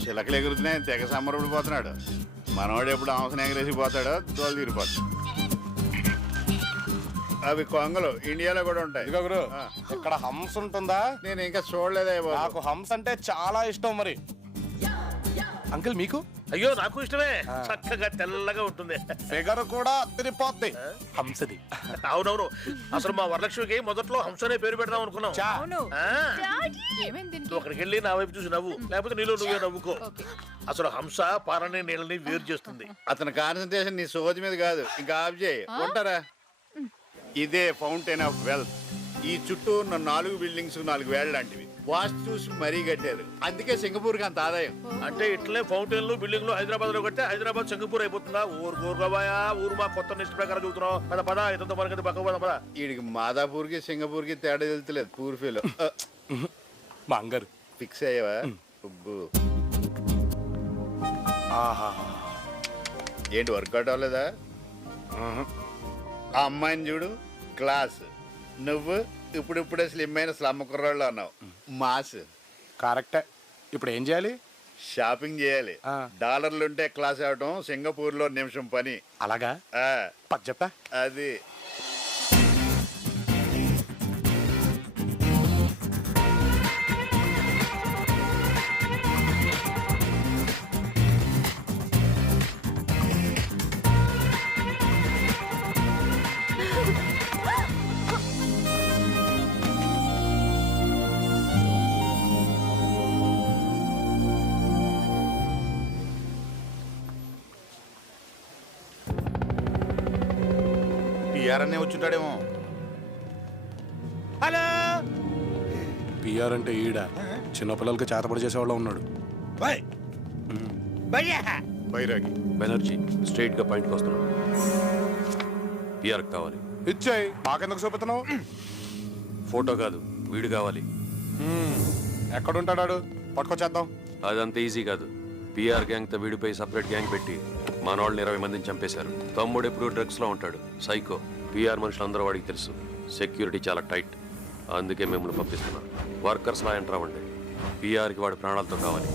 చిలకలు ఎగురుతున్నాయి, తెగ సమ్మరపడిపోతున్నాడు. మనవాడు ఎప్పుడు అవసరం ఎగరేసిపోతాడో తోలు తీరిపోతాడు. అవి కొంగలు ఇండియాలో కూడా ఉంటాయి. ఇక్కడ హంస ఉంటుందా? నేను ఇంకా చూడలేదే. నాకు హంస అంటే చాలా ఇష్టం. మరి అంకుల్ మీకు? అయ్యో నాకు ఇష్టమే, చక్కగా తెల్లగా ఉంటుంది. ఫిగర్ కూడా తిరిగిపోద్ది హంసది. అవునవును, అసలు మా వరలక్ష్మికి మొదట్లో హంసనే పేరు పెడదాం అనుకున్నాం. అక్కడికి వెళ్ళి నా వైపు చూసి నవ్వు, లేకపోతే నీలో నువ్వే నవ్వుకో. అసలు హంస పాలని నీళ్ళని వేరు చేస్తుంది. అతని కాన్సన్ట్రేషన్ నీ సోది మీద కాదు. ఇంకా ఆఫ్ చేయి. ఉంటారా? ఇదే ఫౌంటైన్ ఆఫ్ వెల్త్. ఈ చుట్టూ ఉన్న 4 బిల్డింగ్స్ 4 వేళ్ల లాంటివి. వాస్తు చూసి మరీ కట్టారు. అందుకే సింగపూర్కి అంత ఆదాయం. అంటే ఇట్లనే ఫౌంటైన్లు బిల్డింగ్లు హైదరాబాద్ లో కట్టే హైదరాబాద్ సింగపూర్ అయిపోతుందా? ఊరుకోరుగాబాయా, ఊరు మా కొత్త నిష్ట ప్రకారం చూస్తున్నాం. పద పద, ఇదంతా మనకైతే పక్క పద పద. వీడికి మాదాపూర్కి సింగపూర్కి తేడా తెలుతలేదు. పూర్ఫీలో మా అంగారు ఫిక్స్ అయ్యావా? ఏంటి వర్కౌట్ అవ్వలేదా? ఆ అమ్మాయిని చూడు, క్లాస్. నువ్వు ఇప్పుడిప్పుడే స్లిమ్ అయిన స్లమ్ కుర్రాళ్ళు అన్నావు. మాస్ కరెక్టే. ఇప్పుడు ఏం చేయాలి? షాపింగ్ చేయాలి. డాలర్లుంటే క్లాస్ అవటం సింగపూర్లో నిమిషం పని. అలాగా? చెప్పా అది. పిఆర్ఎన్ఏ వచ్చుంటాడేమో. హలో, పిఆర్ అంటే ఈడ చిన్నపిల్లలకి చేతపడి చేసేవాళ్ళ ఉన్నాడు. బైరాగి బెనర్జీ స్ట్రైట్ గా పాయింట్కి వస్తున్నాడు. పిఆర్ కావాలి. ఇచ్చాయి. మాకెందుకు చూపుతున్నావు? ఫోటో కాదు, వీడు కావాలి. ఎక్కడుంటాడు? పట్టుకొచ్చేద్దాం. అదంత ఈజీ కాదు. పిఆర్ గ్యాంగ్ తో వీడిపై సపరేట్ గ్యాంగ్ పెట్టి మన వాళ్ళని 20 మందిని చంపేశారు. తమ్ముడు ఎప్పుడు డ్రగ్స్ లో ఉంటాడు, సైకో. పిఆర్ మనుషులందరూ వాడికి తెలుసు. సెక్యూరిటీ చాలా టైట్. అందుకే మిమ్మల్ని పంపిస్తున్నాను. వర్కర్స్ లా ఎంటర్ అవ్వండి. పిఆర్కి వాడి ప్రాణాలతో కావాలి.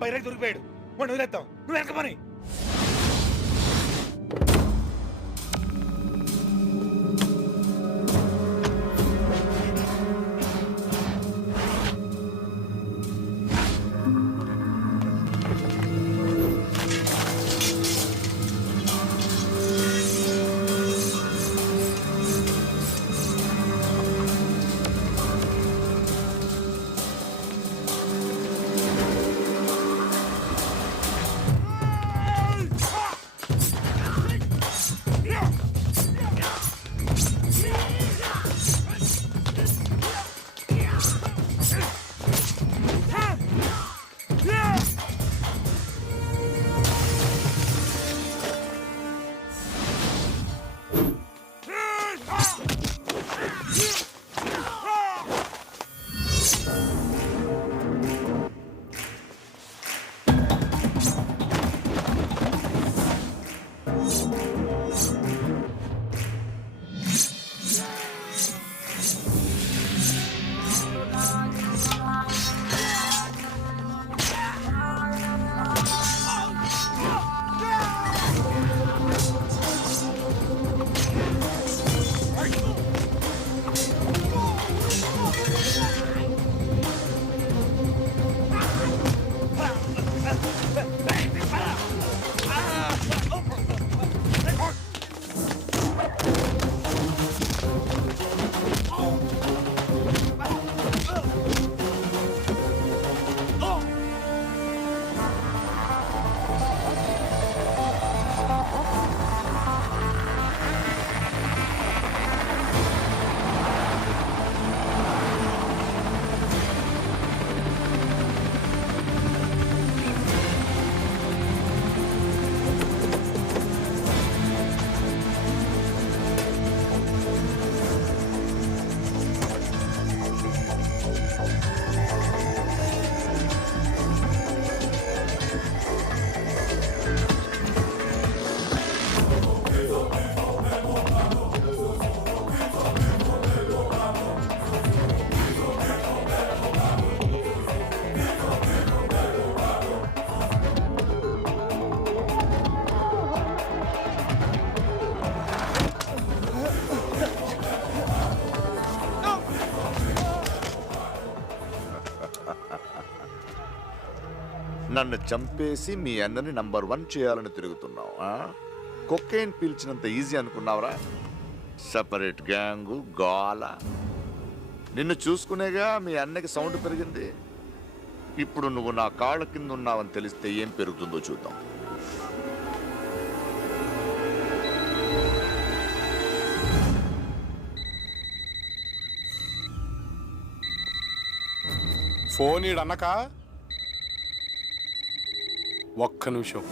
బైరాగి దొరికిపోయాడు. వాడిని వదిలేద్దాం. నువ్వు వెనక పని. నన్ను చంపేసి మీ అన్నని నంబర్ 1 చేయాలని తిరుగుతున్నావు. Cocaine పీల్చినంత easy అనుకున్నావురా? సపరేట్ గ్యాంగు గోల. నిన్ను చూసుకునేగా మీ అన్నకి సౌండ్ పెరిగింది. ఇప్పుడు నువ్వు నా కాళ్ళ కింద ఉన్నావని తెలిస్తే ఏం పెరుగుతుందో చూద్దాం. ఫోన్ ఈడన్నక ఒక్క నిమిషం.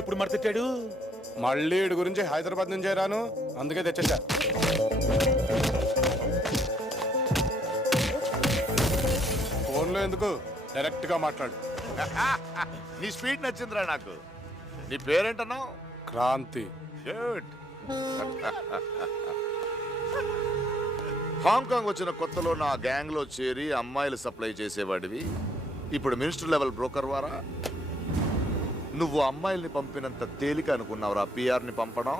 ఎప్పుడు మడతెట్టాడు? మళ్ళీ ఈడి గురించి హైదరాబాద్ నుంచి రాను, అందుకే తెచ్చా. ఫోన్లో ఎందుకు, డైరెక్ట్ గా మాట్లాడు. నీ స్పీడ్ నచ్చిందిరా నాకు. నీ పేరేంటన్నావు? క్రాంతి. హాంకాంగ్ వచ్చిన కొత్తలో నా గ్యాంగ్ లో చేరి అమ్మాయిలు సప్లై చేసేవాడివి. ఇప్పుడు మినిస్టర్ లెవెల్ బ్రోకర్ వారా? నువ్వు అమ్మాయిల్ని పంపినంత తేలిక అనుకున్నావురా పిఆర్ని పంపడం?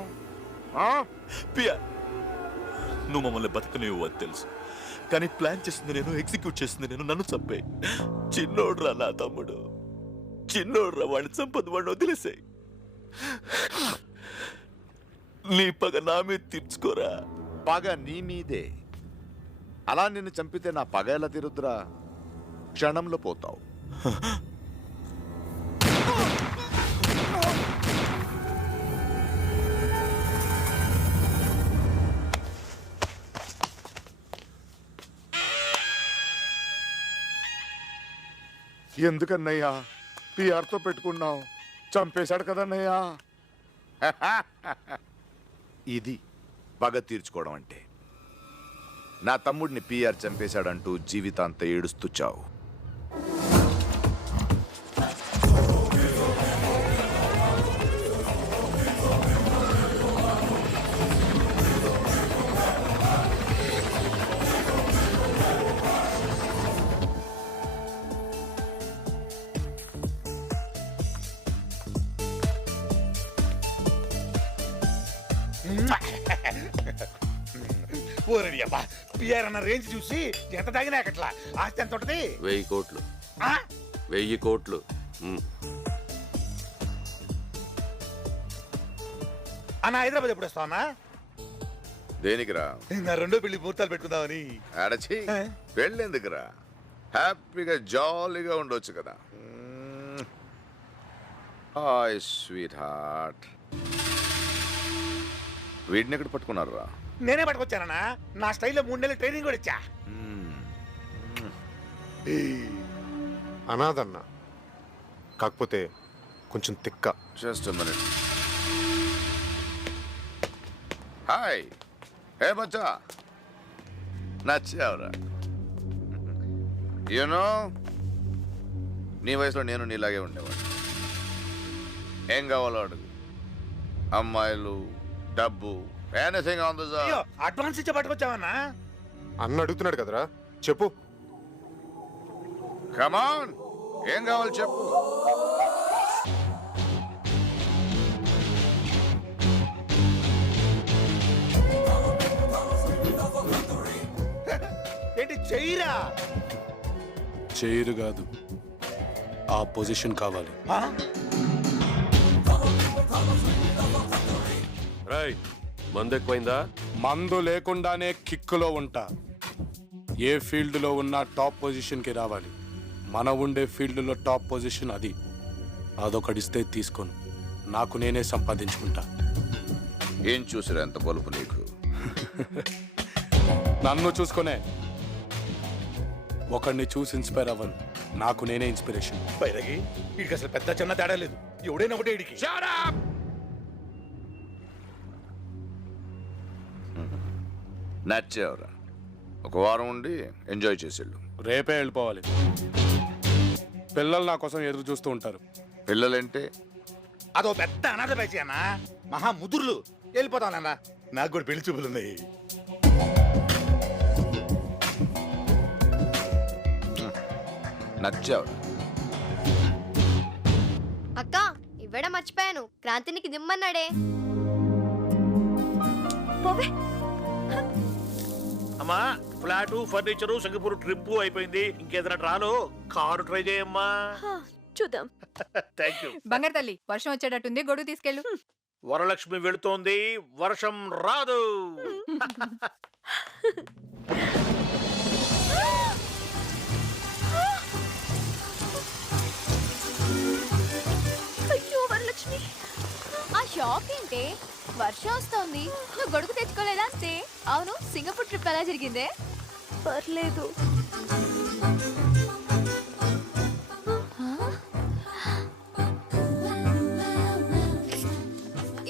పిఆర్, నువ్వు మమ్మల్ని బతకనివ్వు అని తెలుసు, కానీ ప్లాన్ చేసింది నేను, ఎగ్జిక్యూట్ చేసింది నేను. నన్ను చంపే. చిన్నోడ్రా నా తమ్ముడు, చిన్నోడ్రా. వాడిని చంపదు, వాడిని వదిలేసాయి. నీ పగ నా మీద తీర్చుకోరా. పగ నీ మీదే. అలా నిన్ను చంపితే నా పగ ఎలా తీరుద్దురా? క్షణంలో పోతావు. ఎందుకన్నయ్యా పిఆర్తో పెట్టుకున్నావు? చంపేశాడు కదన్నయ్యా. ఇది పగ తీర్చుకోవడం అంటే. నా తమ్ముడిని పిఆర్ చంపేశాడంటూ జీవితాంత ఏడుస్తూ చావు. పోరడి అబ్బా, పిఆర్ అన్న రేంజ్ చూసి ఎంత తాగినా అట్లా. ఆస్తి ఎంత ఉంటది? 1000 కోట్లు. ఆ? 1000 కోట్లు. అన్న హైదరాబాద్ ఎప్పుడు వస్తావు అన్న? దేనికిరా? నా రెండో పెళ్లి ముహూర్తాలు పెట్టుకుందామని. ఆడచి పెళ్ళెందుకురా? హ్యాపీగా జాలీగా ఉండొచ్చు కదా. Hi sweet heart. వీడిని ఎక్కడ పట్టుకున్నారు రా? నేనే పట్టుకొచ్చానన్నా. నా స్టైల్లో 3 నెలలు ట్రైనింగ్ కూడా ఇచ్చా. అనాథన్న, కాకపోతే కొంచెం తిక్క. Just minute. హాయ్, హే బచ్చా, నచ్చావురా. యూనో, నీ వయసులో నేను నీలాగే ఉండేవాడు. ఏం కావాలో అడుగు. అమ్మాయిలు, డబ్బు, anything on the job. Advance ఇచ్చే పట్టుకొచ్చావన్నా? అన్న అడుగుతున్నాడు కదరా, చెప్పు. కమ్ ఆన్, ఏం కావాలి చెప్పు. ఏంటి చెయ్యిరా? చైరు కాదు, ఆ పొజిషన్ కావాలి. రాయ్, మందు ఎక్కువైందా? మందు లేకుండానే కిక్కులో ఉంటా. ఏ ఫీల్డ్లో ఉన్నా టాప్ పొజిషన్కి రావాలి. మన ఉండే ఫీల్డ్లో టాప్ పొజిషన్ అది. అదొకటిస్తే తీసుకోను, నాకు నేనే సంపాదించుకుంటా. ఏం చూసిరా ఎంత బలుపు నీకు? నన్ను చూసుకునే, ఒకడిని చూసి ఇన్స్పైర్ అవ్వను, నాకు నేనే ఇన్స్పిరేషన్. పైరగి వీడికి అసలు పెద్ద చిన్న తేడా లేదు. ఎవడైనా ఒకటే వీడికి. నచ్చావురా. ఒక వారం ఉండి ఎంజాయ్ చేసేళ్ళు. రేపే వెళ్ళిపోవాలి. పిల్లలు నా కోసం ఎదురు చూస్తూ ఉంటారు. పిల్లలంటే అదో పెద్ద అనాథ బ్యాచి అన్న, మహా ముదుర్లు. వెళ్ళిపోతానన్నా, నాకు కూడా పెళ్లి చూపులు ఉన్నాయి. నచ్చావురా. అక్క ఇవ్వడం మర్చిపోయాను, క్రాంతినికి దిమ్మన్నాడే. పోవే. అమ్మా ఫ్లాట్ ఫర్నిచరు సింగపూర్ ట్రిప్ అయిపోయింది. ఇంకేదైనా రాలో కారు ట్రై చేయమ్మా. చూద్దాం. Thank you. బంగారు తల్లి వర్షం వచ్చేటట్టుంది, గొడుగు తీసుకెళ్ళు. వరలక్ష్మి వెళుతోంది, వర్షం రాదు. అయ్యో వరలక్ష్మి, ఆ షాక్ ఏంటే? వర్షం వస్తోంది, నువ్వు గొడుగు తెచ్చుకోలేదా అంతే? అవును, సింగపూర్ ట్రిప్ ఎలా జరిగిందే? పర్లేదు.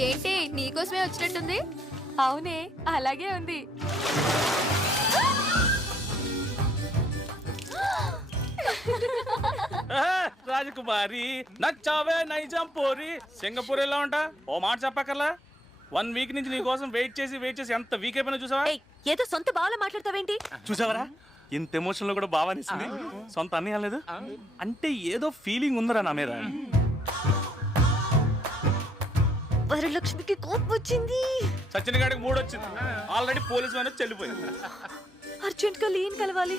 ఏంటి నీకోసమే వచ్చినట్టుంది? అవునే, అలాగే ఉంది. రాజకుమారి నచ్చావే నైజాం పోరి. సింగపూర్ ఎలా ఉంటా ఓ మాట చెప్పకల్లా. 1 వీక్ నుంచి నీ కోసం వెయిట్ చేసి ఎంత వీక్ అయిపోయినా చూసావా? ఏయ్, ఏదో సొంత బావలా మాట్లాడతావేంటి? చూసావరా ఇంత ఎమోషన్ లో కూడా బావానిస్తుంది. సొంత అన్నయ్య లేదు అంటే ఏదో ఫీలింగ్ ఉందిరా నా మీద. వరలక్ష్మికి కోపం వచ్చింది. సచిన్ గారికి మూడు వచ్చింది. ఆల్రెడీ పోలీస్ మ్యాన్ వచ్చి వెళ్ళిపోయింది. అర్జెంట్ గా లీన్ కలవాలి.